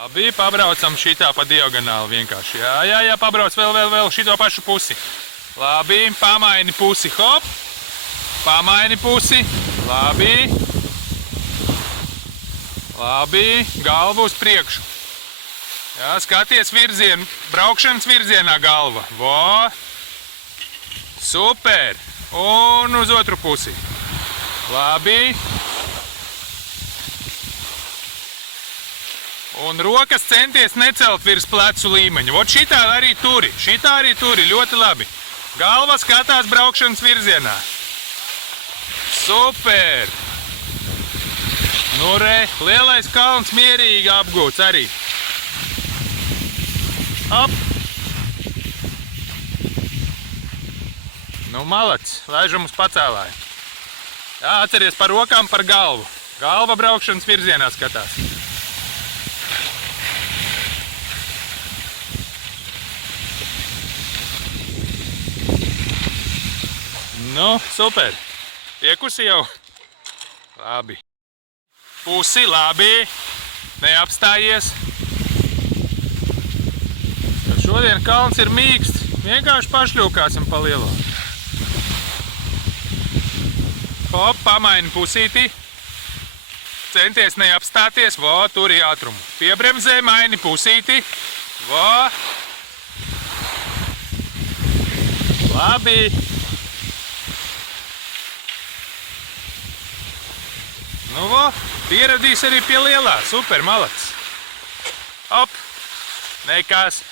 Labi, pabraucam šitā pa diagonāli vienkārši. Jā, pabrauc vēl šito pašu pusi. Labi, pamaini pusi, hop. Pamaini pusi. Labi. Labi, galvu uz priekšu. Jā, skaties virzienu, braukšanas virzienā galva. Vo. Super. Un uz otru pusi. Labi. Un rokas centies necelt virs plecu līmeņa. Vot šitā arī turi, ļoti labi. Galva skatās braukšanas virzienā. Super! Nu re, lielais kalns mierīgi apgūts arī. Hop! Nu malac, laižam uz pacēlāju. Jā, atceries par rokām, par galvu. Galva braukšanas virzienā skatās. Nu, super. Piekusi jau. Labi. Pusi, labi. Neapstājies. Šodien kalns ir mīksts. Vienkārši pašļūkāsim pa lielo. Hop, pamaini pusīti. Centies neapstāties. Vo, turi ātrumu. Piebremzē, maini pusīti. Vo. Labi. Nu, vo, pieradīs arī pie lielā. Super, malac. Hop, nekas.